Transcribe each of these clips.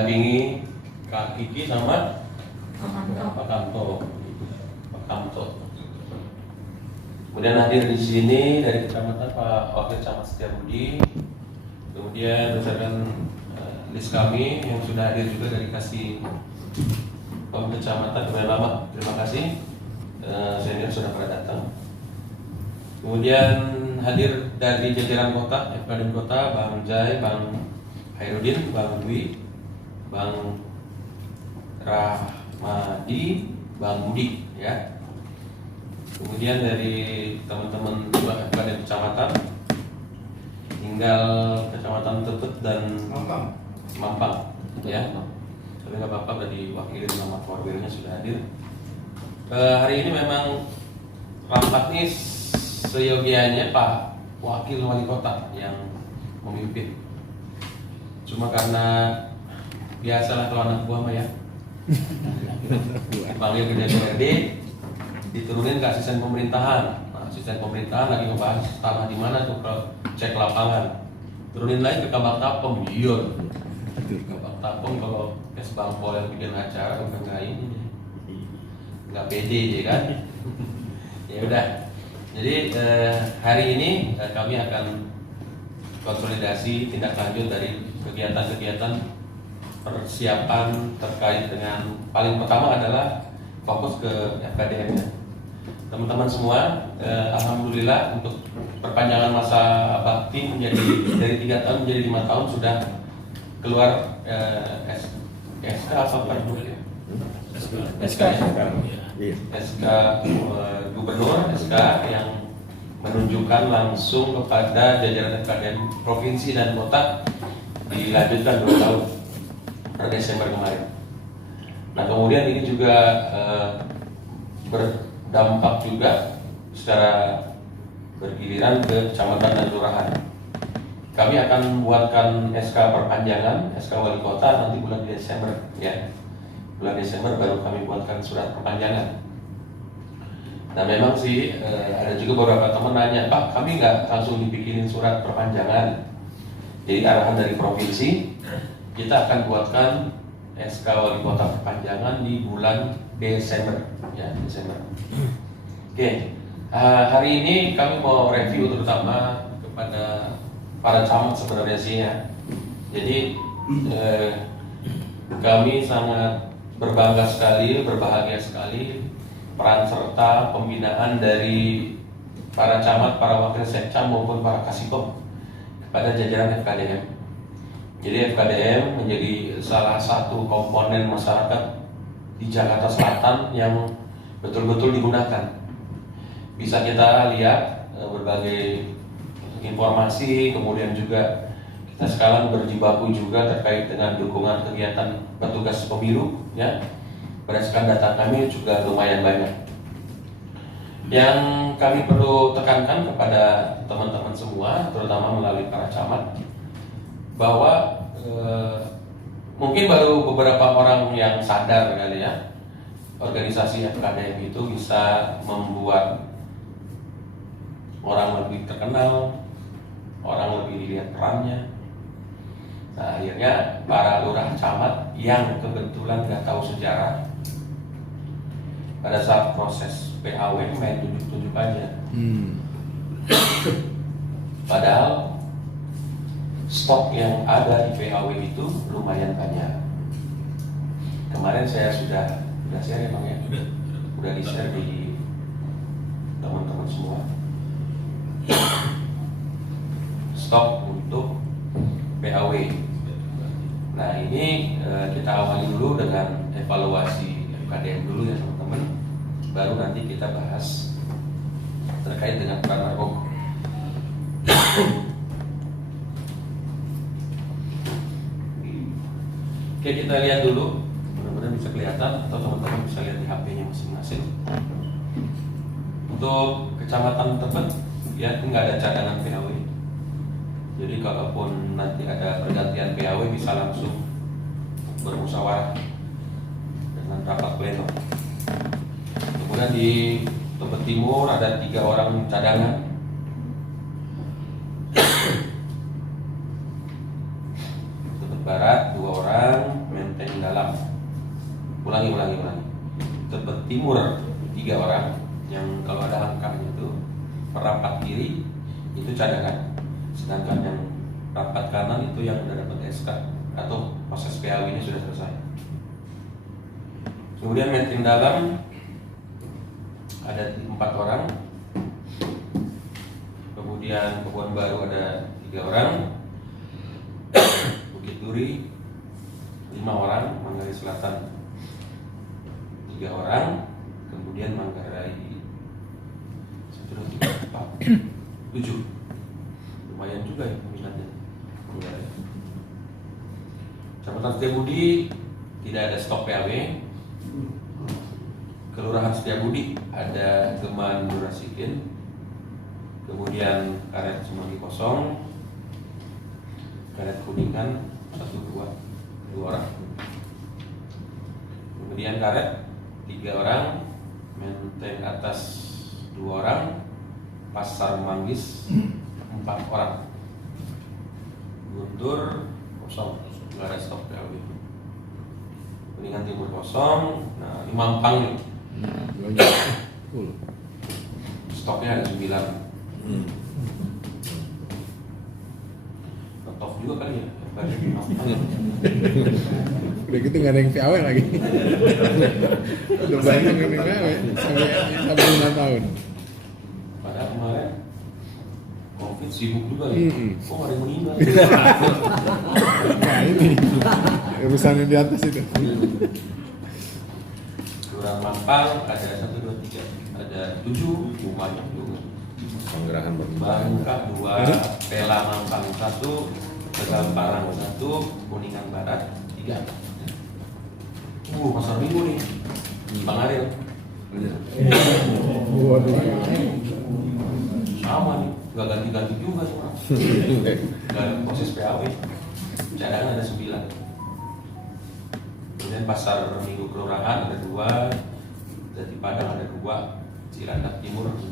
didampingi Kak Kiki sama Pak Kamto. Kemudian hadir di sini dari kecamatan Pak Wakil Camat Setiabudi. Kemudian berdasarkan list kami yang sudah hadir juga dari Kasih Kecamatan Kemudian Lama. Terima kasih. Saya lihat sudah pada datang. Kemudian hadir dari jajaran kota, FKDM kota, Bang Jai, Bang Hairudin, Bang Dwi, Bang Rahmadi, Bang Budi, ya. Kemudian dari teman-teman FKDM kecamatan, tinggal kecamatan Tetep dan Mampang, ya. Tapi nggak apa-apa, udah diwakili nama perwirnya sudah hadir. Hari ini memang rapat ini seyogianya Pak Wakil Wali Kota yang memimpin. Cuma karena biasalah kalau anak buah mah ya, dipanggil ke DPRD, diturunin ke asisten pemerintahan. Nah, asisten pemerintahan lagi ngebahas tanah di mana tuh, cek lapangan. Turunin lagi ke Kabak Tapong, iya. Kabak Tapong kalau kes Bangpol yang bikin acara udah nggak ini, nggak pede ya kan? Ya udah. Jadi hari ini kami akan konsolidasi tindak lanjut dari kegiatan-kegiatan persiapan terkait dengan paling pertama adalah fokus ke FKDM ya. Teman-teman semua, alhamdulillah untuk perpanjangan masa bakti menjadi dari 3 tahun menjadi 5 tahun sudah keluar SK apa Perbu ya? SK Gubernur, SK yang menunjukkan langsung kepada jajaran FKDM provinsi dan kota dilanjutkan 2 tahun per Desember kemarin. Nah kemudian ini juga berdampak juga secara bergiliran ke kecamatan dan kelurahan. Kami akan membuatkan SK perpanjangan, SK Wali Kota nanti bulan Desember ya. Bulan Desember baru kami buatkan surat perpanjangan. Nah memang sih ada juga beberapa teman nanya, Pak kami nggak langsung dibikinin surat perpanjangan. Jadi arahan dari provinsi, kita akan buatkan SK Wali Kota perpanjangan di bulan Desember ya, Desember. Oke, hari ini kami mau review terutama kepada para camat sebenarnya sih ya. Jadi kami sangat berbangga sekali, berbahagia sekali peran serta pembinaan dari para camat, para wakil sekcam maupun para kasipom kepada jajaran FKDM. Jadi FKDM menjadi salah satu komponen masyarakat di Jakarta Selatan yang betul-betul digunakan. Bisa kita lihat berbagai informasi, kemudian juga kita sekarang berjibaku juga terkait dengan dukungan kegiatan petugas pemilu ya. Berdasarkan data kami juga lumayan banyak. Yang kami perlu tekankan kepada teman-teman semua, terutama melalui para camat, bahwa mungkin baru beberapa orang yang sadar kali ya, organisasi FKDM itu bisa membuat orang lebih terkenal, orang lebih dilihat perannya. Nah, akhirnya para lurah camat yang kebetulan nggak tahu sejarah, pada saat proses PAW main tunjuk-tunjuk aja. Padahal stok yang ada di PAW itu lumayan banyak. Kemarin saya sudah share emang ya, udah di share di teman-teman semua. Stok untuk PAW. Nah ini kita awali dulu dengan evaluasi FKDM dulu ya teman-teman. Baru nanti kita bahas terkait dengan peran narkoba. Oke, kita lihat dulu, mudah-mudahan bisa kelihatan atau teman-teman bisa lihat di HP-nya masing-masing. Untuk kecamatan Tebet, ya nggak ada cadangan PAW. Jadi kalaupun nanti ada pergantian PAW bisa langsung bermusyawarah dengan rapat pleno. Kemudian di Tebet Timur ada 3 orang cadangan. Tebet Barat 2 orang, Ulangi. Tebet Timur 3 orang, yang kalau ada angkanya itu perapat kiri itu cadangan, sedangkan yang rapat kanan itu yang udah dapat SK atau proses PAW-nya sudah selesai. Kemudian Menteng Dalam ada 4 orang, kemudian Kebun Baru ada 3 orang, Bukit Duri 5 orang, Manggarai Selatan 3 orang, kemudian Manggarai 1, 2, 3, 4, 7. Lumayan juga ya peminatnya. Kecamatan Setiabudi tidak ada stok PAW. Kelurahan Setiabudi ada Geman Durasikin, kemudian Karet Semanggi kosong, Karet Kuningan 1, 2 orang, kemudian Karet 3 orang, Menteng Atas 2 orang, Pasar Manggis 4 orang, Guntur kosong, nggak ada stok PAW. Kuningan Timur kosong. Nah, di Mampang nih stoknya ada 9. Top juga kali ya. Udah gitu nggak ada yang PAW lagi. Udah banyak yang PAW sampai 5 tahun. Padahal kemarin COVID sibuk juga ya. Kok ada yang meninggal? Nah ini urusan yang di atas itu. Kelurahan Mampang ada 1, 2, 3, ada 7, banyak juga. Penggerahan Bangka 2, Pela Mampang 1, Tegal Parang 1, Kuningan Barat 3. Pasar Minggu nih, Bang Ariel. Waduh. Sama nih, nggak ganti-ganti juga semua. Nggak ada proses PAW. Cadangan ada 9. Kemudian Pasar Minggu Kelurahan ada 2, Jati Padang ada 2, Cilandak Timur 1,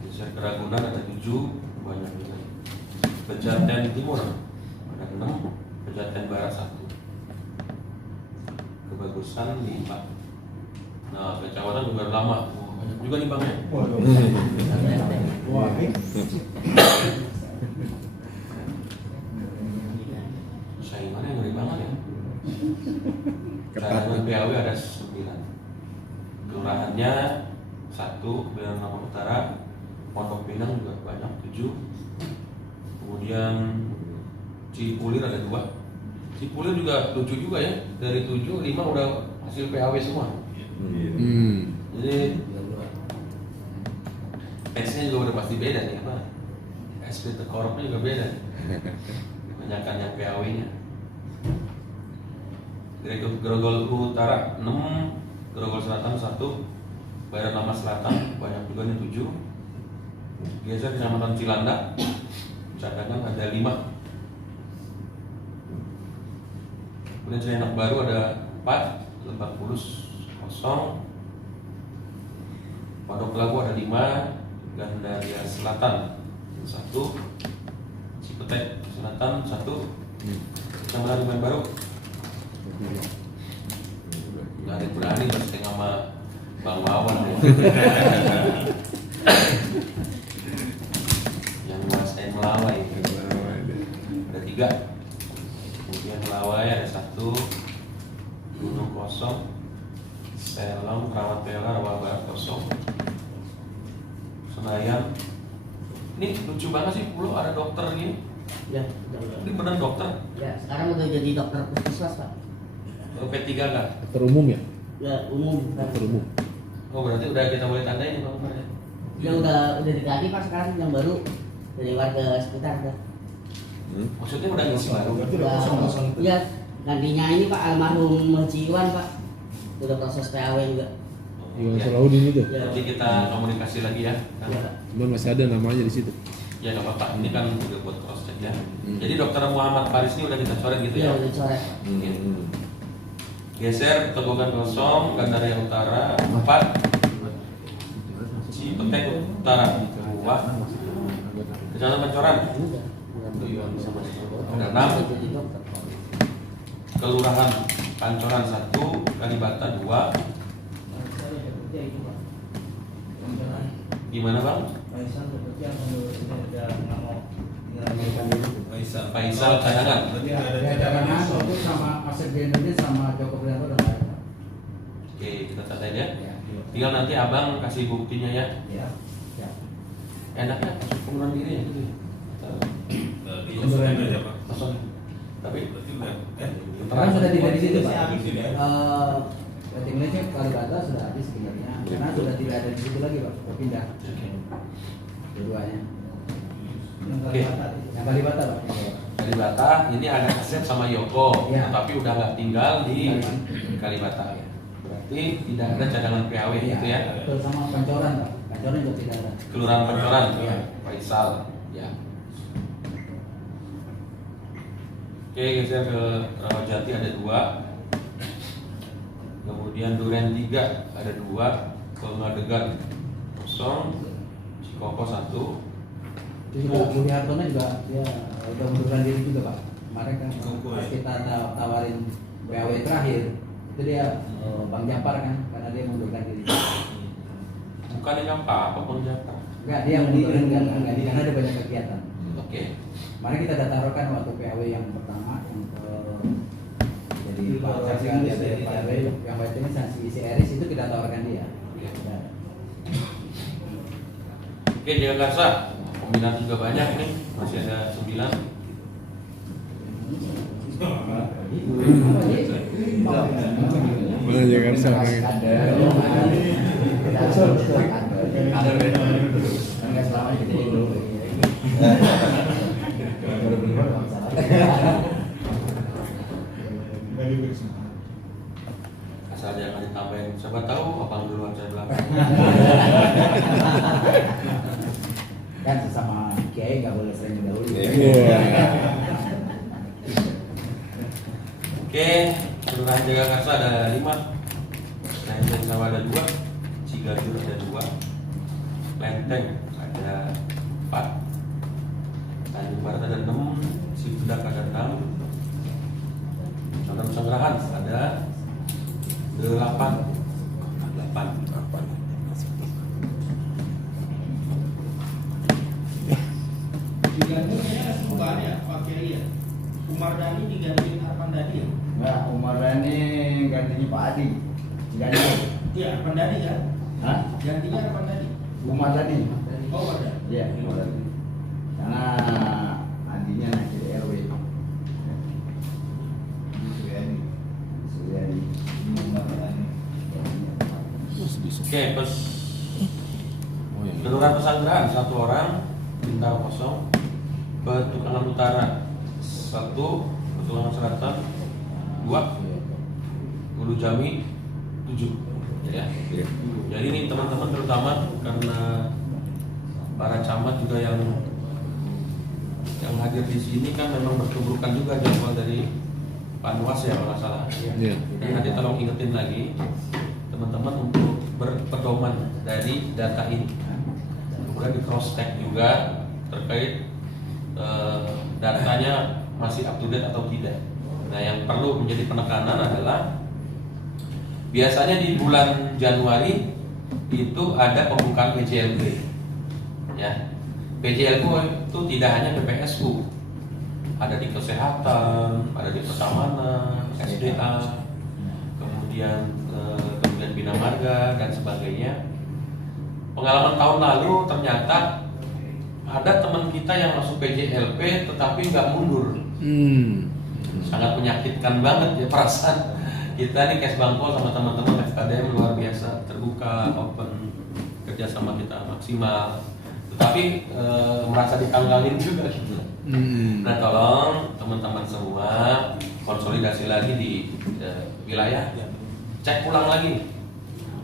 Desa Keragunan ada 7, banyak juga. Pejaten Timur ada 6, Pejaten Barat 1, Kebagusan 5. Nah, kecamatan juga lama, banyak juga nih Bang ya. Saingannya ngeri banget ya. Cadangan PAW ada 9. Kelurahannya 1, Bilang Lampung Utara, Pondok Pinang juga banyak 7. Kemudian Cipulir ada 2. Cipulir juga lucu juga ya. Dari 7, 5 udah hasil PAW semua. Jadi tesnya juga udah pasti beda nih apa? SP Tekorupnya juga beda. Kebanyakan yang PAW-nya. Grogol Utara 6, Grogol Selatan 1, Barat Lama Selatan banyak juga nih 7. Geser Kecamatan Cilandak, cadangan ada 5. Kemudian Cilandak Baru ada 4, Lebak Bulus kosong, Pondok Labu ada 5, Gandaria Selatan 1, Cipetek Selatan 1, Kecamatan Lumayan Baru. Nggak ada berani bersaing sama Bang Wawan ya. Yang ngerasain Melawai ada 3. Kemudian Melawai ada 1, Gunung kosong, Selam, Keramat Pela, Rawa Barat kosong, Senayan. Ini lucu banget sih, Pulau ada dokter gini. Ya, Ini benar dokter. ya, sekarang udah jadi dokter puskesmas Pak. P3 kan? Dokter umum ya? Ya umum. Dokter umum. Oh berarti udah kita boleh tandain nih Bang Umar ya? Ya udah diganti Pak sekarang yang baru dari warga sekitar Pak. Maksudnya udah ngisi baru? Ya gantinya ini Pak almarhum Haji Iwan Pak. Udah proses PAW juga. Iwan Salahuddin itu. Ya. Nanti kita komunikasi lagi ya. Ya, Pak. Cuman masih ada namanya di situ. Ya nggak apa-apa, ini kan juga buat cross check ya. Jadi dokter Muhammad Faris ini udah kita coret gitu Ya ya? udah coret. Geser Tegugan kosong, Gandaria Utara 4, Cipetek Utara 2, Kecamatan Pancoran ada 6, Kelurahan Pancoran 1, Kalibata 2. Gimana Bang? Faisal cadangan. Ya, cadangan itu sama Asep Gendernya sama Joko Prianto dan lain. Oke, kita catat ya. Tinggal nanti abang kasih buktinya ya. Ya. Enaknya pengunduran diri ya gitu. Kosong. Tapi Karena sudah tidak di situ Pak. Habis ini ya. Berarti Indonesia Kalibata sudah habis sebenarnya. Karena sudah tidak ada di situ lagi Pak. Berpindah. Keduanya. Oke. Yang Kalibata Pak. Kalibata ini ada Asep sama Yoko, Ya. tapi udah nggak tinggal di Kalibata. Berarti tidak ada cadangan PAW gitu ya. Betul, sama Pancoran Pak. Pancoran juga tidak ada. Kelurahan Pancoran, Iya. Faisal, ya. Oke, geser ke Rawajati ada 2. Kemudian Duren 3 ada 2. Pengadegan 0. Cikoko 1. Itu juga Budi Hartono juga dia udah mundurkan diri juga Pak. Kemarin kan pas kita tawarin PAW terakhir itu dia Bang Japar kan karena dia mundurkan diri. Bukan yang apa pun siapa. Enggak, dia mundurkan karena ada banyak kegiatan. Oke. Kemarin kita udah taruhkan waktu PAW yang pertama yang ke jadi sanksi dari PAW yang waktu ini sanksi isi Eris itu kita tawarkan dia. Oke. Ya. Oke, Jakarta. Peminat juga banyak nih, masih ada 9. Mana Jakarta lagi? Asal jangan ditambahin, siapa tahu abang duluan saya belakang. Kan sesama kiai nggak boleh sering mendahului. Oke, Kelurahan Jagakarsa ada 5. Lenteng Sawah ada 2. Ciganjur ada 2. Lenteng ada 4. Tanjung Barat ada 6. Cipudak ada 6. Condong Sanggerahan ada 8. 8. Diganti kayaknya ada perubahan ya Pak Kiai ya. Umar Dhani digantiin Arpan Dhani ya. Enggak, Umar Dhani gantinya Pak Adi. Ganti. Iya Arpan Dhani kan. Hah? Gantinya Arpan Dhani. Umar Dhani. Oh Umar Dhani. Iya, Umar Dhani. Karena Adinya naik jadi RW. Suryadi. Umar Dhani. Oke, terus Kelurahan Pesanggerahan 1 orang, Bintaro 0. Petukangan Utara 1, Petukangan Selatan 2, Ulu Jami 7. Ya. Jadi ini teman-teman terutama karena para camat juga yang hadir di sini kan memang berkeburukan juga jadwal dari Panwas ya kalau nggak salah. Iya. Jadi nanti tolong ingetin lagi teman-teman untuk berpedoman dari data ini. Kemudian di cross check juga terkait datanya masih up to date atau tidak. Nah, yang perlu menjadi penekanan adalah biasanya di bulan Januari itu ada pembukaan PJLP. Ya. PJLP itu tidak hanya PPSU. Ada di kesehatan, ada di pertamanan, SDA, kemudian Bina Marga dan sebagainya. Pengalaman tahun lalu ternyata ada teman kita yang masuk PJLP tetapi nggak mundur. Sangat menyakitkan banget ya perasaan kita nih Kes Bangpol sama teman-teman FKDM luar biasa terbuka, open, kerjasama kita maksimal. Tetapi merasa ditanggalin juga gitu. Nah tolong teman-teman semua konsolidasi lagi di wilayah, cek ulang lagi.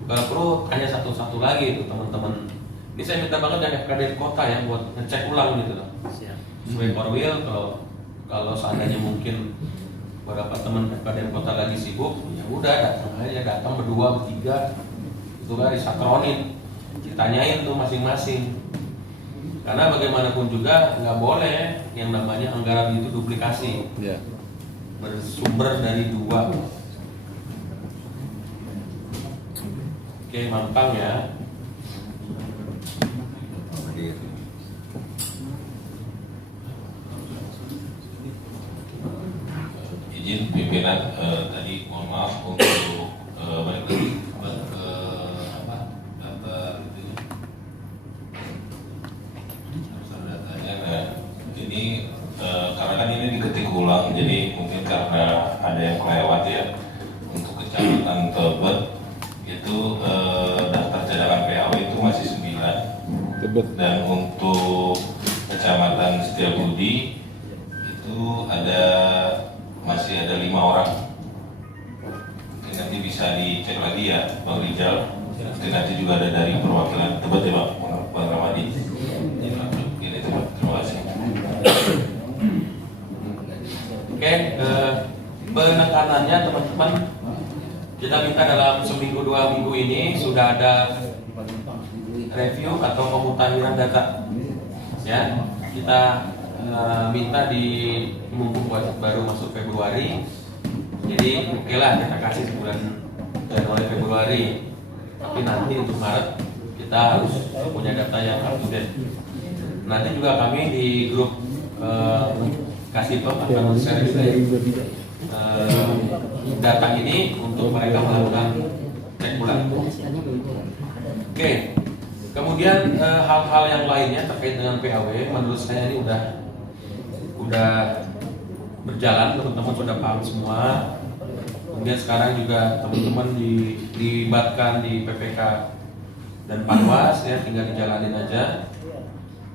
Kalau perlu tanya satu-satu lagi itu teman-teman. Ini saya minta banget yang FKD di kota ya buat ngecek ulang gitu loh. Sesuai Korwil kalau seandainya mungkin beberapa teman FKD kota lagi sibuk, ya udah datang berdua bertiga itu kan disakronin, ditanyain tuh masing-masing. Karena bagaimanapun juga nggak boleh yang namanya anggaran itu duplikasi. Iya. Bersumber dari 2 Oke, Mampang ya. Izin pimpinan tadi mohon maaf untuk balik lagi ke apa data itu datanya. Nah, ini karena kan ini diketik ulang, jadi mungkin karena ada yang kelewat ya. Untuk kecamatan Tebet itu daftar cadangan PAW itu masih 9, dan untuk kecamatan Setiabudi itu masih ada 5 orang. Mungkin nanti bisa dicek lagi ya Bang Rijal. Mungkin nanti juga ada dari perwakilan Tebet ya Bang Ramadi. Ini terima kasih. Oke, penekanannya teman-teman, kita minta dalam seminggu 2 minggu ini sudah ada review atau pemutahiran data. Ya, kita minta di mumpung baru masuk Februari, jadi oke lah kita kasih bulan Januari Februari, tapi nanti untuk Maret kita harus punya data yang up to date. Nanti juga kami di grup kasih akan share data ini untuk mereka melakukan cek ulang. Oke, kemudian hal-hal yang lainnya terkait dengan PAW menurut saya ini udah berjalan, teman-teman sudah paham semua. Kemudian sekarang juga teman-teman dilibatkan di PPK dan Panwas ya, tinggal dijalanin aja.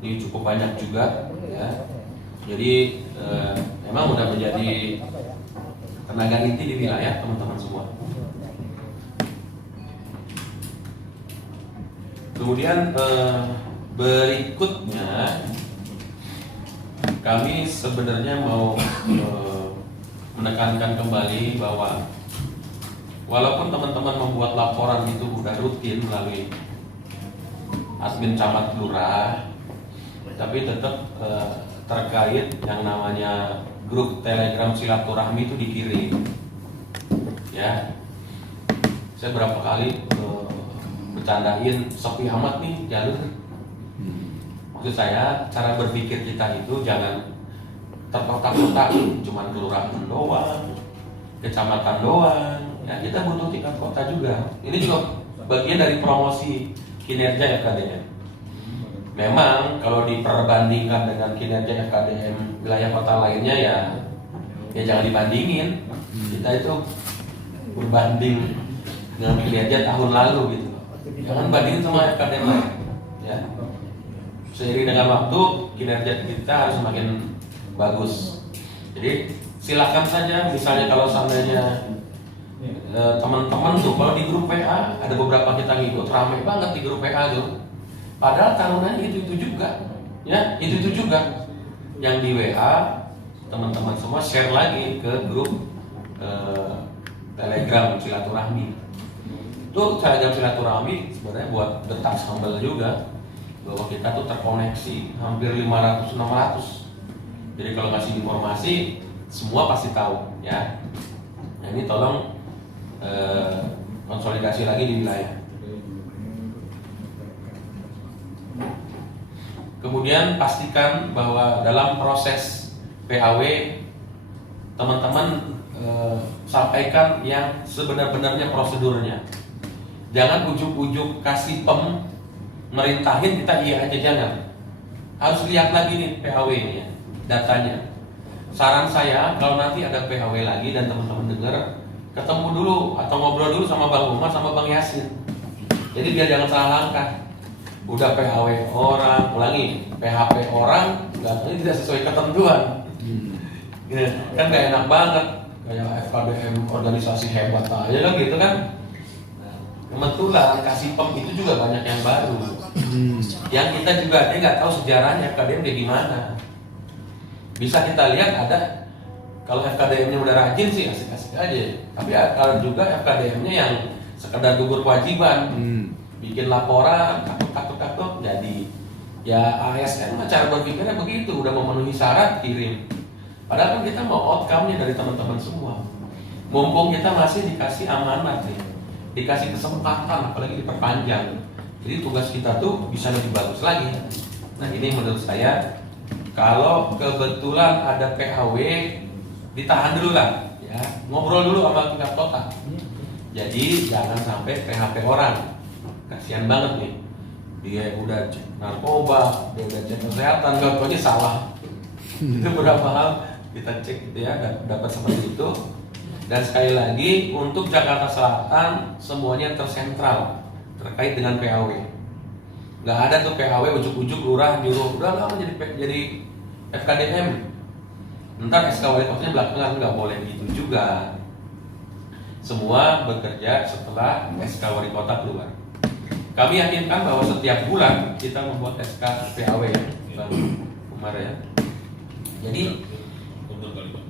Ini cukup banyak juga ya. Jadi memang udah menjadi tenaga inti di wilayah teman-teman semua. Kemudian berikutnya kami sebenarnya mau menekankan kembali bahwa walaupun teman-teman membuat laporan itu udah rutin melalui admin camat lurah, tapi tetap terkait yang namanya grup Telegram silaturahmi itu dikirim. Ya, saya berapa kali bercandain sepi amat nih jalur. Maksud saya, cara berpikir kita itu jangan terkotak-kotak, cuman kelurahan doang, kecamatan doang. Ya, kita butuh tingkat kota juga. Ini juga bagian dari promosi kinerja FKDM. Memang kalau diperbandingkan dengan kinerja FKDM wilayah kota lainnya ya jangan dibandingin. Kita itu berbanding dengan kinerja tahun lalu gitu. Jangan bandingin sama FKDM lain. Ya. Seiring dengan waktu kinerja kita harus semakin bagus. Jadi silakan saja, misalnya kalau seandainya teman-teman tuh kalau di grup WA ada beberapa kita ngikut, ramai banget di grup WA tuh. Padahal tarunannya itu juga, ya itu juga. Yang di WA teman-teman semua share lagi ke grup Telegram silaturahmi. Itu Telegram silaturahmi sebenarnya buat detak sambal juga, bahwa kita tuh terkoneksi hampir 500-600. Jadi kalau ngasih informasi semua pasti tahu, ya. Nah, ini tolong konsolidasi lagi di wilayah. Kemudian pastikan bahwa dalam proses PAW teman-teman sampaikan yang sebenar-benarnya prosedurnya. Jangan ujuk-ujuk kasih merintahin kita iya aja, jangan. Harus lihat lagi nih PAW-nya, datanya. Saran saya kalau nanti ada PAW lagi dan teman-teman dengar, ketemu dulu atau ngobrol dulu sama Bang Umar sama Bang Yasin. Jadi biar jangan salah langkah. Udah PAW orang, ulangi PHP orang, ini tidak sesuai ketentuan. Ya, kan gak enak banget, kayak FKDM organisasi hebat aja kan gitu kan. Kebetulan kasih itu juga banyak yang baru. Yang kita juga nggak tahu sejarahnya FKDM kayak gimana. Bisa kita lihat ada, kalau FKDM-nya udah rajin sih asik-asik aja. Tapi kalau juga FKDM-nya yang sekedar gugur kewajiban, bikin laporan, takut jadi ya ASN mah cara berpikirnya begitu, udah memenuhi syarat kirim. Padahal kan kita mau outcome-nya dari teman-teman semua. Mumpung kita masih dikasih amanat nih, dikasih kesempatan, apalagi diperpanjang. Jadi tugas kita tuh bisa lebih bagus lagi. Nah ini menurut saya, kalau kebetulan ada PAW, ditahan dulu lah, ya ngobrol dulu sama tingkat kota. Jadi jangan sampai PHP orang, kasihan banget nih. Dia udah cek narkoba, dia udah cek kesehatan, gak salah. Itu berapa hal kita cek gitu ya, dapat seperti itu. Dan sekali lagi untuk Jakarta Selatan semuanya tersentral terkait dengan PAW. Nggak ada tuh PAW ujuk-ujuk lurah nyuruh udah lama jadi FKDM. Ntar SK wali kotanya belakangan, nggak boleh gitu juga. Semua bekerja setelah SK wali kota keluar. Kami yakinkan bahwa setiap bulan kita membuat SK PAW ya, Bang Umar ya. Jadi untuk kali Pak,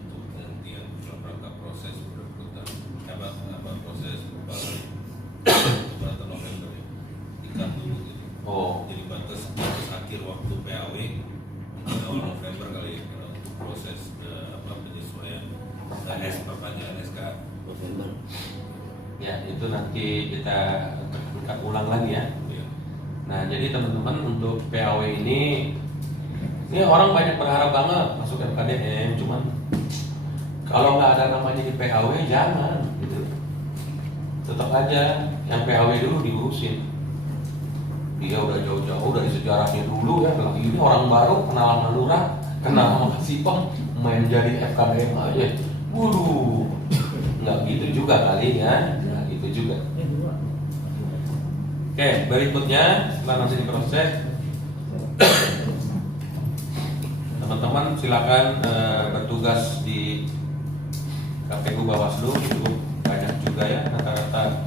untuk gantian dalam rangka proses perekrutan proses bulan November ya, ikat dulu gitu. oh Jadi batas akhir waktu PAW awal November kali ya, untuk proses penyesuaian dan perpanjangan SK November. ya itu nanti kita tekankan ulang lagi ya. ya. Nah jadi teman-teman untuk PAW ini orang banyak berharap banget masuk FKDM, cuman kalau nggak ada namanya di PAW jangan gitu. Tetap aja yang PAW dulu diurusin. Dia udah jauh-jauh dari sejarahnya dulu ya, lagi ini orang baru kenal sama lurah, kenal sama Kasipeng, main jadi FKDM aja. Waduh, nggak gitu juga kali ya, nggak gitu juga. Oke, berikutnya setelah nanti diproses, teman-teman silakan bertugas di KPU Bawaslu, cukup banyak juga ya, rata-rata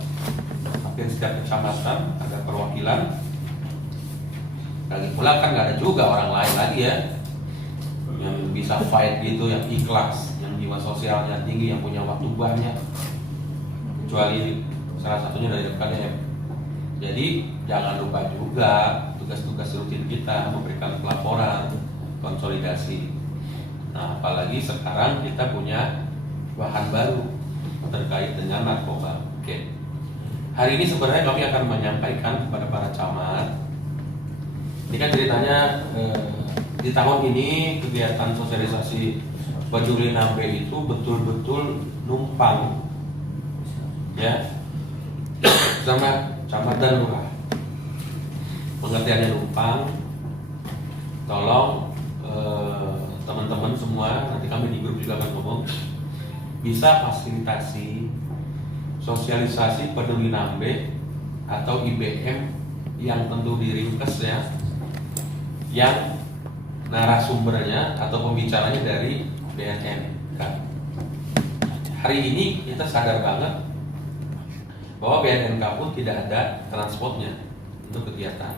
hampir setiap kecamatan ada perwakilan. Lagi pula kan nggak ada juga orang lain lagi ya yang bisa fight gitu, yang ikhlas, yang jiwa sosialnya tinggi, yang punya waktu banyak, kecuali salah satunya dari FKDM. Jadi jangan lupa juga tugas-tugas rutin kita memberikan pelaporan, konsolidasi. Nah, apalagi sekarang kita punya bahan baru terkait dengan narkoba. Oke. Hari ini sebenarnya kami akan menyampaikan kepada para camat. Ini kan ceritanya di tahun ini kegiatan sosialisasi Peduli Nambe itu betul-betul numpang ya sama camat dan lurah. Pengertiannya numpang. Tolong teman-teman semua, nanti kami di grup juga akan ngomong, bisa fasilitasi sosialisasi Peduli Nambe atau IBM yang tentu diringkes ya, yang narasumbernya atau pembicaranya dari BNNK. Hari ini kita sadar banget bahwa BNNK pun tidak ada transportnya untuk kegiatan.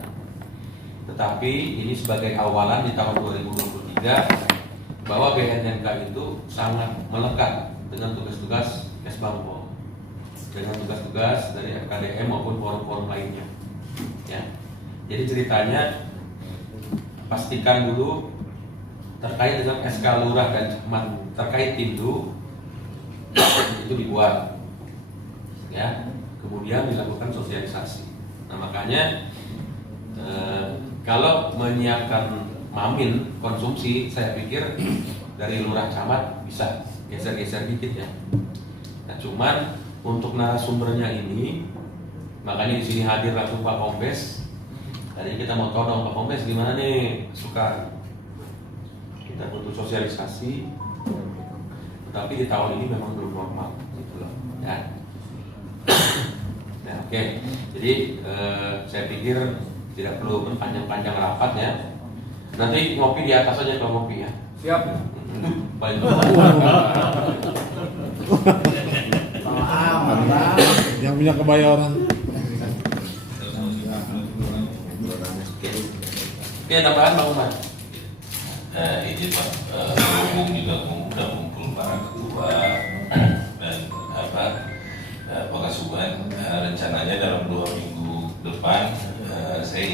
Tetapi ini sebagai awalan di tahun 2023 bahwa BNNK itu sangat melekat dengan tugas-tugas Kesbangpol, dengan tugas-tugas dari FKDM maupun forum-forum lainnya. Ya. Jadi ceritanya pastikan dulu terkait dengan SK Lurah dan Camat terkait Tindu itu dibuat, ya. Kemudian dilakukan sosialisasi. Nah makanya kalau menyiapkan mamin konsumsi, saya pikir dari Lurah Camat bisa geser-geser dikit ya. Nah cuman untuk narasumbernya ini, makanya di sini hadir langsung Pak Kombes. Tadi kita mau tahu dong Pak Kombes gimana nih, suka kita butuh sosialisasi, tapi di tahun ini memang belum normal gitu loh ya. Nah, oke. Jadi saya pikir tidak perlu panjang-panjang rapat ya. Nanti ngopi di atas aja kalau ngopi ya. Siap. Baik. Yang punya kebaya orang. Oke, tambahan Bang Umar. Izin Pak, berhubung juga sudah kumpul para ketua dan Pakasuban, rencananya dalam 2 minggu depan saya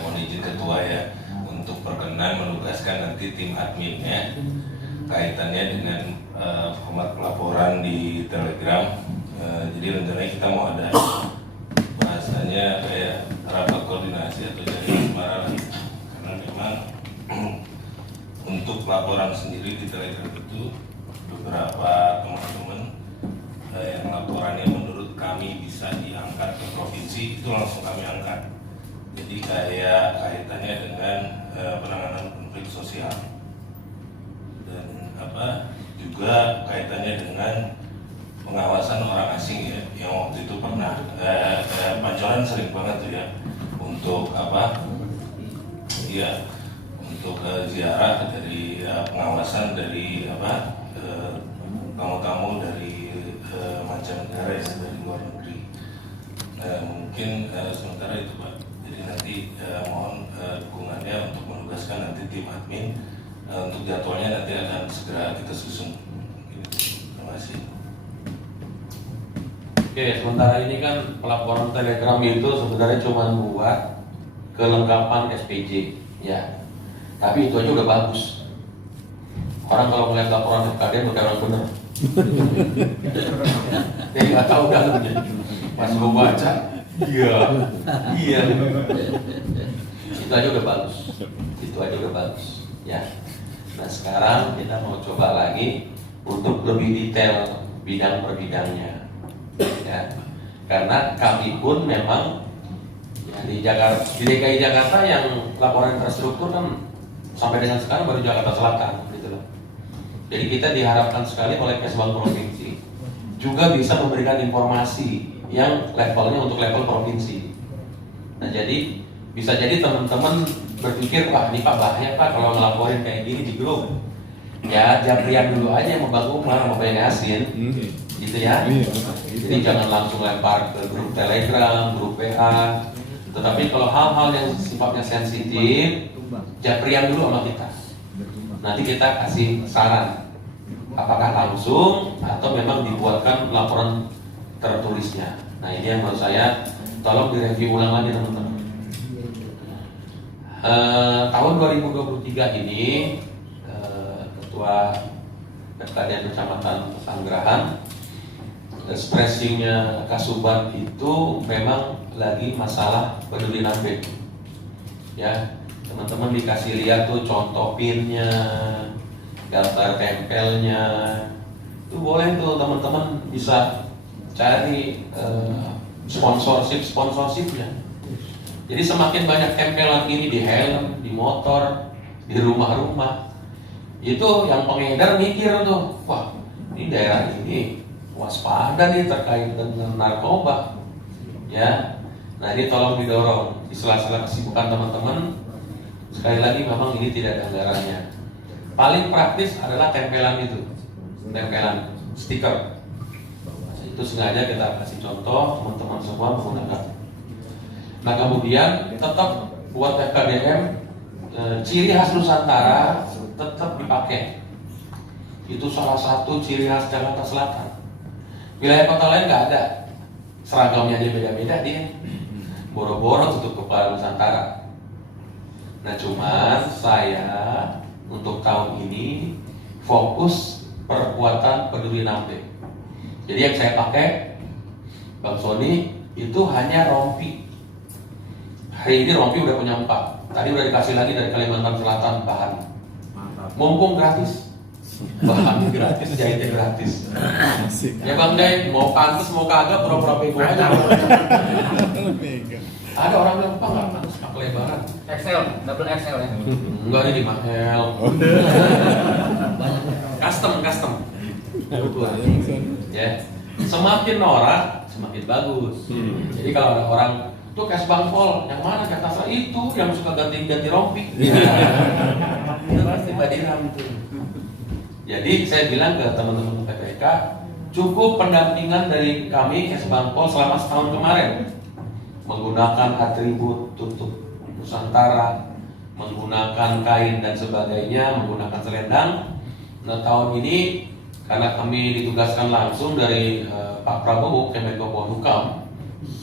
mohon izin ketua ya untuk berkenan menugaskan nanti tim adminnya kaitannya dengan format pelaporan di Telegram. Jadi rencananya kita mau ada bahasanya kayak rapat koordinasi atau jadi asmara lah. Karena memang untuk laporan sendiri di Telegram itu beberapa teman-teman yang laporannya menurut kami bisa diangkat ke provinsi itu langsung kami angkat. Jadi kayak kaitannya dengan penanganan konflik sosial dan juga kaitannya dengan pengawasan orang asing ya, yang waktu itu pernah Pancoran sering banget tuh ya untuk untuk ziarah dari pengawasan dari tamu-tamu dari mancanegara ya, dari luar negeri. Mungkin sementara itu Pak. Jadi nanti mohon dukungannya untuk menugaskan nanti tim admin untuk jadwalnya nanti akan segera kita susun. Terima kasih. Oke, sementara ini kan pelaporan Telegram itu sebenarnya cuma buat kelengkapan SPJ, ya. Tapi itu aja udah bagus. Orang kalau melihat laporan FKD udah orang bener. Dia nggak tahu dalamnya. Pas gue baca, iya. Itu aja udah bagus. Itu aja udah bagus, ya. Nah sekarang kita mau coba lagi untuk lebih detail bidang per bidangnya. Ya, karena kami pun memang ya, di DKI Jakarta yang laporan infrastruktur kan sampai dengan sekarang baru Jakarta Selatan gitu loh. Jadi kita diharapkan sekali oleh Kesbang Provinsi juga bisa memberikan informasi yang levelnya untuk level provinsi. Nah jadi bisa jadi teman-teman berpikir, wah ini Pak bahaya Pak kalau ngelaporin kayak gini di grup. Ya Japrian dulu aja yang membangun sama Pak Yasin, gitu ya. Jadi jangan langsung lempar ke grup Telegram, grup WA. Tetapi kalau hal-hal yang sifatnya sensitif, Japrian dulu sama kita. Nanti kita kasih saran, apakah langsung atau memang dibuatkan laporan tertulisnya. Nah ini yang menurut saya tolong direview ulang lagi teman-teman. Tahun 2023 ini Ketua Kekadian Kecamatan Pesanggerahan ekspresinya Kasuban itu memang lagi masalah peduli nambe. Ya, teman-teman dikasih lihat tuh contoh pinnya, gambar tempelnya. Itu boleh tuh teman-teman bisa cari sponsorshipnya. Jadi semakin banyak tempelan ini di helm, di motor, di rumah-rumah, itu yang pengedar mikir tuh, wah ini daerah ini waspada nih terkait dengan narkoba, ya. Nah ini tolong didorong di sela-sela kesibukan teman-teman. Sekali lagi memang ini tidak ada anggarannya. Paling praktis adalah tempelan itu, tempelan stiker. Itu sengaja kita kasih contoh teman-teman semua menggunakan. Nah kemudian tetap buat FKDM ciri khas Nusantara tetap dipakai. Itu salah satu ciri khas Jakarta Selatan. Wilayah kota lain nggak ada, seragamnya dia beda-beda dia. Boro-boro tutup kepala Nusantara. Nah cuman saya untuk tahun ini fokus perkuatan peduli nambe. Jadi yang saya pakai Bang Sony itu hanya rompi. Hari ini rompi udah punya 4. Tadi udah dikasih lagi dari Kalimantan Selatan bahan. Mumpung gratis. Bahan gratis, jahitnya gratis. Ya Bang Day, mau pantes mau kagak pura-pura pego aja. Ada orang bilang, Pak nggak pantes pakai lebaran. XL, double XL ya. Enggak, ini di mahal. Custom. Ya, semakin norak, semakin bagus. Jadi kalau ada orang tuh Kesbang Pol, yang mana kata saya itu yang suka ganti rompi. Itu pasti badiram tuh. Jadi saya bilang ke teman-teman PPK, cukup pendampingan dari kami Kesbang Pol selama setahun kemarin, menggunakan atribut tutup Nusantara, menggunakan kain dan sebagainya, menggunakan selendang. Nah tahun ini karena kami ditugaskan langsung dari Pak Prabowo, Kemenko Polhukam,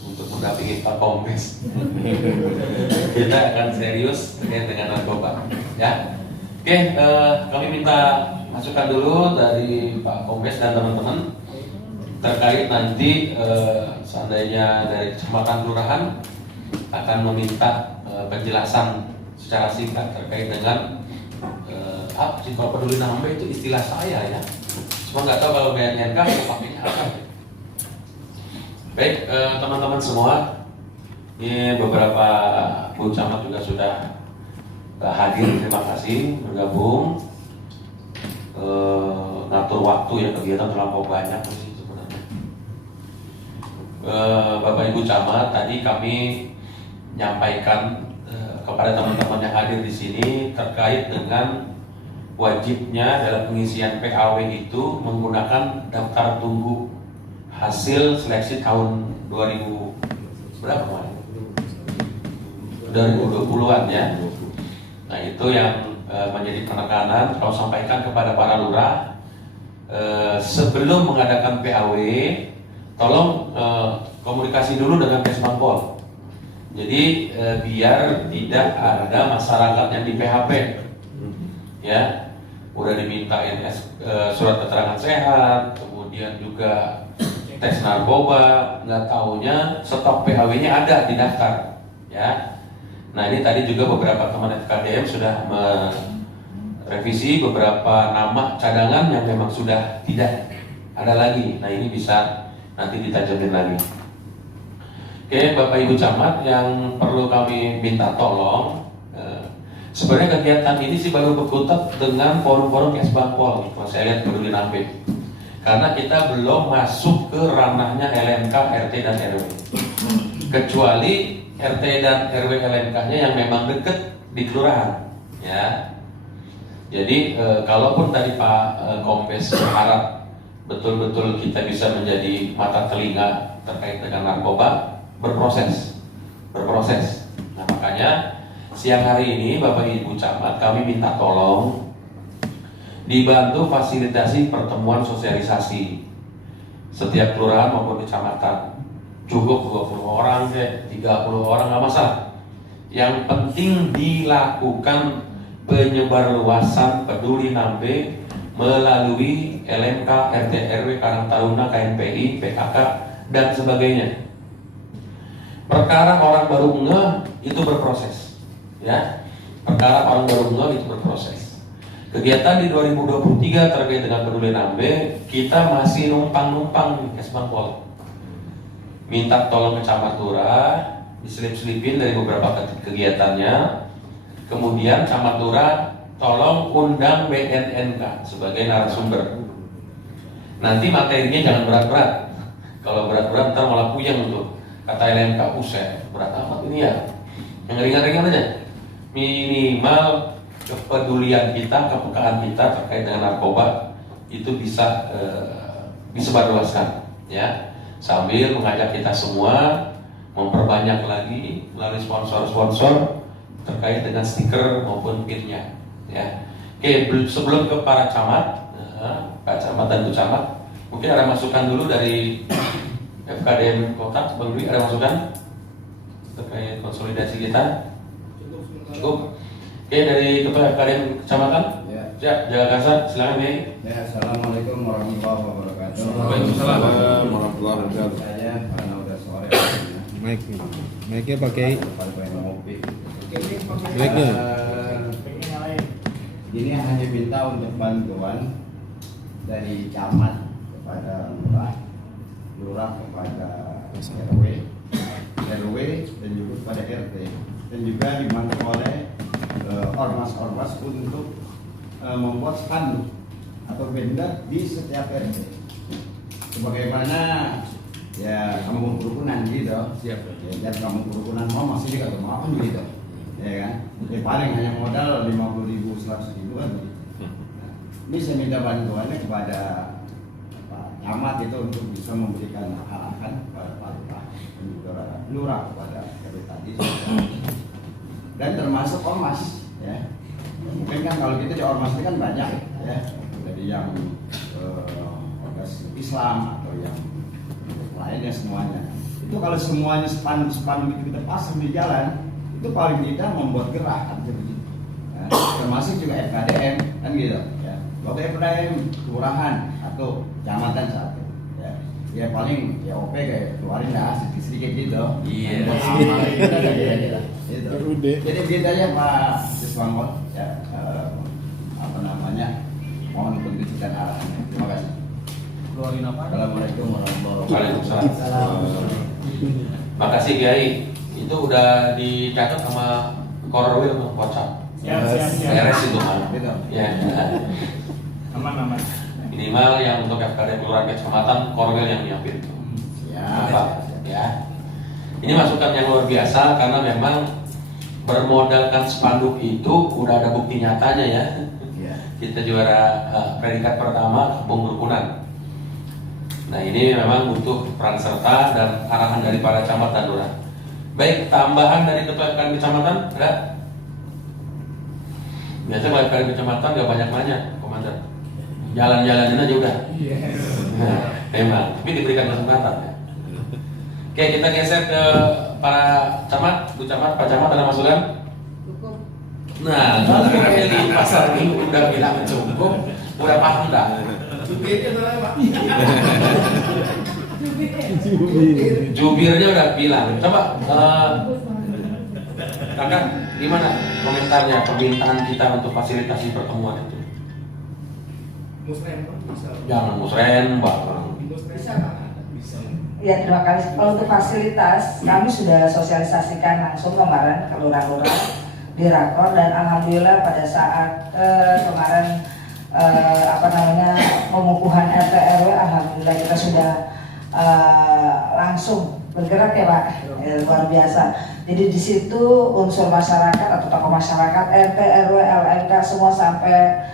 untuk mendampingi Pak Kombes. Kita akan serius terkait dengan narkoba, ya. Oke, kami minta masukan dulu dari Pak Kombes dan teman-teman terkait nanti seandainya dari kecamatan kelurahan akan meminta penjelasan secara singkat terkait dengan apa sih kalau peduli nambe itu istilah saya ya. Cuma nggak tahu kalau BNNK pakainya apa. Baik teman-teman semua, ini beberapa Bu Camat juga sudah hadir, terima kasih bergabung. Ngatur waktu ya, kegiatan terlampau banyak sih sebenarnya. Bapak Ibu Camat, tadi kami menyampaikan kepada teman-teman yang hadir di sini terkait dengan wajibnya dalam pengisian PAW itu menggunakan daftar tunggu hasil seleksi tahun 2000 berapa kemarin? 2020-an ya. Nah itu yang menjadi penekanan kalau sampaikan kepada para lurah sebelum mengadakan PAW tolong komunikasi dulu dengan Kesbangpol. Jadi biar tidak ada masyarakat yang di PHP ya, udah dimintain surat keterangan sehat, kemudian juga tes narkoba, nggak taunya stok PAW-nya ada di daftar ya. Nah ini tadi juga beberapa teman FKDM sudah merevisi beberapa nama cadangan yang memang sudah tidak ada lagi. Nah ini bisa nanti ditajamin lagi. Oke Bapak Ibu Camat, yang perlu kami minta tolong, sebenarnya kegiatan ini sih baru berkutat dengan forum-forum Kesbangpol. Kalau saya lihat peduli nambe, karena kita belum masuk ke ranahnya LMK, RT dan RW. Kecuali RT dan RW LMK-nya yang memang dekat di kelurahan, ya. Jadi kalaupun tadi Pak Kompes berharap betul-betul kita bisa menjadi mata telinga terkait dengan narkoba, berproses. Nah makanya siang hari ini Bapak Ibu Camat kami minta tolong dibantu fasilitasi pertemuan sosialisasi setiap kelurahan maupun kecamatan. Cukup 20 orang deh, 30 orang nggak masalah. Yang penting dilakukan penyebarluasan peduli nambe melalui LMK, RT RW, Karang Taruna, KNPI, PKK dan sebagainya. Perkara orang baru ngeh itu berproses, ya. Perkara orang baru ngeh itu berproses. Kegiatan di 2023 terkait dengan peduli nambe kita masih numpang-numpang di Kesbangpol. Minta tolong ke camat lurah, diselip-selipin dari beberapa kegiatannya. Kemudian camat lurah tolong undang BNNK sebagai narasumber. Nanti materinya jangan berat-berat. Kalau berat-berat ntar malah puyeng tuh. Kata LMK, uset berat amat ini ya. Yang ringan-ringan aja. Minimal kepedulian kita, kepekaan kita terkait dengan narkoba itu bisa disebarluaskan, ya. Sambil mengajak kita semua memperbanyak lagi melalui sponsor-sponsor terkait dengan stiker maupun pinnya, ya. Oke, sebelum ke para camat, Pak Camat dan Bu Camat, mungkin ada masukan dulu dari FKDM Kota, Bang Dwi, ada masukan terkait konsolidasi kita? Cukup. Oke, dari Ketua FKDM Kecamatan, ya, Jaga Kasar, silakan ya. Ya, assalamualaikum warahmatullahi wabarakatuh. Waalaikumsalam warahmatullahi wabarakatuh. Saya karena udah sore. Mic-nya pakai Pada pengen ngopi. mic-nya. Ini hanya minta untuk bantuan dari camat kepada lurah kepada RW dan juga kepada RT, dan juga dibantu oleh ormas-ormas untuk membuat spanduk atau benda di setiap RT. Sebagaimana ya kampung kerukunan gitu. Siap. Ya, kampung kerukunan mau masih juga mau gitu. Ya kan? Ya, paling hanya modal 50.000, 100.000 kan. Nah, ini saya minta bantuannya kepada Pak Camat itu untuk bisa memberikan arahan kepada Pak Lurah dan juga Lurah kepada RW tadi. Dan termasuk ormas, ya. Mungkin kan kalau gitu di ormas itu kan banyak, ya. Jadi yang ormas Islam atau yang lainnya semuanya. Itu kalau semuanya spanduk itu kita pasang di jalan, itu paling tidak membuat gerak kan begitu. Nah, termasuk juga FKDM kan gitu, ya. Waktu FKDM kelurahan atau kecamatan satu, ya. Ya paling ya oke kayak keluarin lah sedikit-sedikit gitu. Iya. Gitu. Udah. Jadi begitu aja Pak Siswanto ya apa namanya, mohon pendidikan arahannya. Terima kasih. Keluarin apa? Assalamualaikum warahmatullahi Waalaikumsalam. wabarakatuh. Makasih Kiai. Itu udah dicatat sama Korwil tuh, WhatsApp. Siap. Beres itu kan. Gitu. Ya. Aman. Minimal yang untuk FKD kelurahan kecamatan Korwil yang nyiapin tuh. Apa? Ya. Ini masukan yang luar biasa karena memang bermodalkan spanduk itu udah ada bukti nyatanya ya. Ya. Kita juara predikat pertama Kampung Berukunan. Nah ini memang butuh peran serta dan arahan dari para camat dan lurah. Baik, tambahan dari ketua FKD kecamatan ada? Biasa kalau FKD kecamatan gak banyak-banyak, komandan. Jalan-jalanin aja udah. Nah, memang, tapi diberikan kesempatan ya. Oke, kita geser ke para camat, Bu Camat, Pak Camat ada masukan? Cukup. Nah, di pasar minggu udah bilang cukup, udah paham dah. Jubirnya udah bilang. Coba kakak gimana komentarnya permintaan kita untuk fasilitasi pertemuan itu? Musrem bisa. Jangan musren, bang. Bisa. Ya, terima kasih. Kalau untuk fasilitas, kami sudah sosialisasikan langsung kemarin ke lurah-lurah di Rakor, dan alhamdulillah pada saat kemarin pengukuhan RT RW, alhamdulillah kita sudah langsung bergerak ya Pak, luar biasa. Jadi di situ unsur masyarakat atau tokoh masyarakat, RT RW LNK semua sampai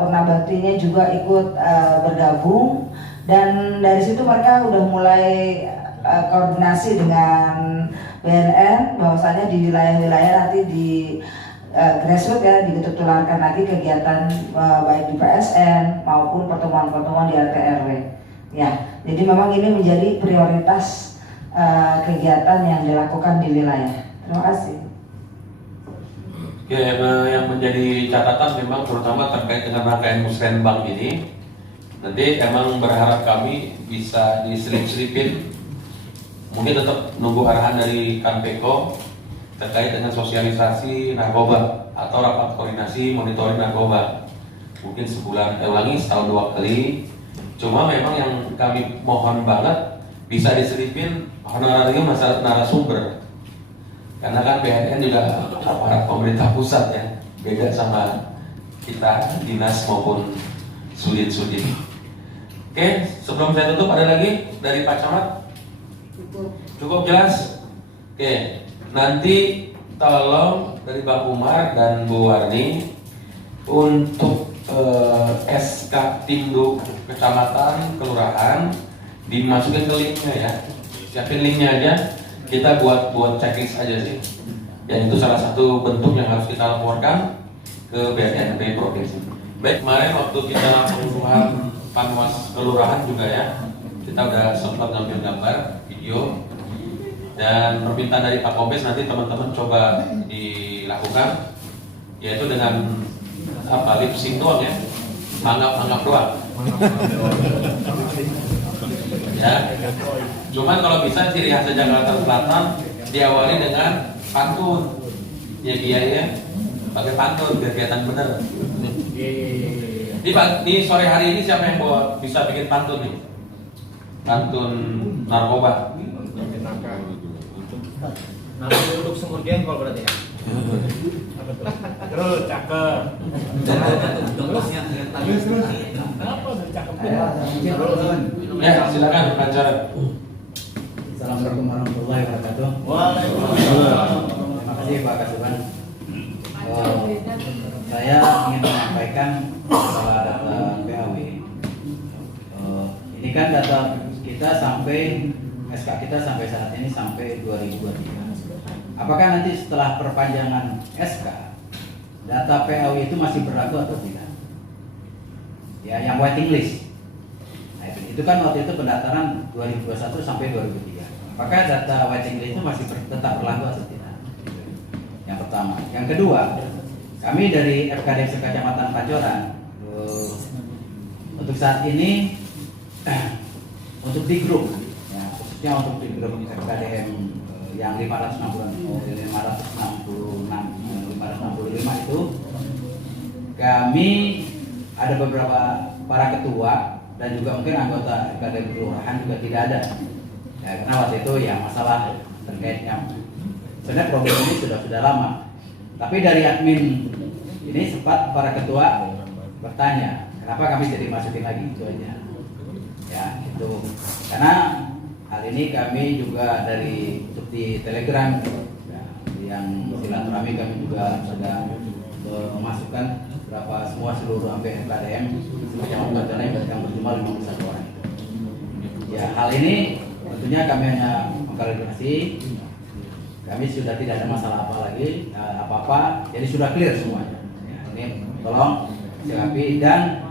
purnabaktinya juga ikut bergabung, dan dari situ mereka udah mulai koordinasi dengan BNN bahwasanya di wilayah-wilayah nanti di grassroots ya ditularkan lagi kegiatan baik di PSN maupun pertemuan-pertemuan di RT RW. Ya, jadi memang ini menjadi prioritas kegiatan yang dilakukan di wilayah. Terima kasih. Oke, yang menjadi catatan memang terutama terkait dengan rangkaian musrenbang ini, nanti emang berharap kami bisa diselip-selipin, mungkin tetap nunggu arahan dari Kanpeko terkait dengan sosialisasi narkoba atau rapat koordinasi monitoring narkoba, mungkin sebulan, setahun 2 kali. Cuma memang yang kami mohon banget bisa diselipin honorarium masalah narasumber, karena kan BNN juga aparat pemerintah pusat ya, beda sama kita dinas maupun sudin-sudin. Oke, sebelum saya tutup ada lagi dari Pak Camat? Cukup jelas? Oke, nanti tolong dari Bang Umar dan Bu Warni untuk SK Timdu Kecamatan, Kelurahan dimasukin ke linknya ya. Siapin linknya aja, kita buat checklist aja sih. Dan itu salah satu bentuk yang harus kita laporkan ke BNN Provinsi. Baik, kemarin waktu kita pengukuhan Panwas Kelurahan juga ya, kita udah sempat ngambil gambar, video, dan permintaan dari Pak Kombes nanti teman-teman coba dilakukan, yaitu dengan lip sync doang ya, anggap doang. Ya, cuman kalau bisa ciri khas Jakarta Selatan diawali dengan pantun, ya Kiai ya, pakai pantun biar kelihatan bener. Di sore hari ini siapa yang bisa bikin pantun nih? Pantun narkoba. Nanti untuk sumur jengkol berarti ya. Terus cakep. Terus. Apa udah cakep? Ya, silakan acara. Assalamualaikum warahmatullahi wabarakatuh. Waalaikumsalam. Terima kasih Pak Kasuban. Saya ingin menyampaikan masalah data PAW. Ini kan data kita sampai SK kita sampai saat ini sampai 2023. Apakah nanti setelah perpanjangan SK data PAW itu masih berlaku atau tidak? Ya, yang waiting list. Nah, itu kan waktu itu pendaftaran 2021 sampai 2003. Apakah data waiting list itu masih tetap berlaku atau tidak? Yang pertama. Yang kedua, kami dari FKD Kecamatan Pancoran untuk saat ini untuk di grup, ya, khususnya untuk di grup FKDM yang 565 itu kami ada beberapa para ketua dan juga mungkin anggota FKDM kelurahan juga tidak ada, ya, karena waktu itu ya masalah terkaitnya. Sebenarnya problem ini sudah lama, tapi dari admin ini sempat para ketua bertanya kenapa kami jadi masukin lagi, itu aja ya, itu karena hal ini kami juga dari di Telegram ya, yang silaturahmi kami juga sudah memasukkan berapa seluruh sampai FKDM semacam yang berjumlah 51 orang. Ya, hal ini tentunya kami hanya mengklarifikasi, kami sudah tidak ada masalah apa-apa, jadi sudah clear semuanya. Ya, ini tolong sikapi dan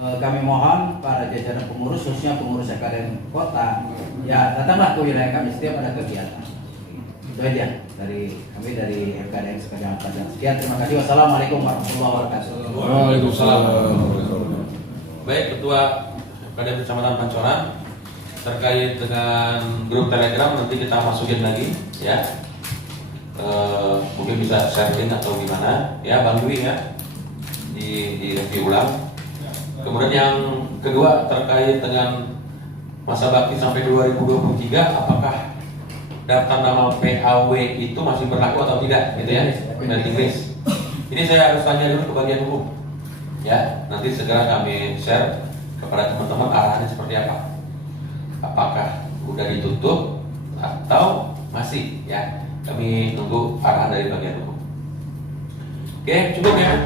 kami mohon para jajaran pengurus, khususnya pengurus FKDM kota, ya datanglah ke wilayah kami setiap ada kegiatan. Itu aja dari kami dari FKDM Sekajang Padang. Sekian, terima kasih. Wassalamualaikum warahmatullahi wabarakatuh. Waalaikumsalam. Baik, Ketua FKDM Kecamatan Pancoran, terkait dengan grup Telegram nanti kita masukin lagi ya. Mungkin bisa sharing atau gimana ya, Bang Dwi ya, di review ulang. Kemudian yang kedua terkait dengan masa bakti sampai 2023, apakah daftar nama PAW itu masih berlaku atau tidak, gitu ya, dari Inggris. Ini saya harus tanya dulu ke bagian hukum, ya. Nanti segera kami share kepada teman-teman arahannya seperti apa. Apakah udah ditutup atau masih, ya. Kami tunggu arahan dari bagian hukum. Oke, cukup ya.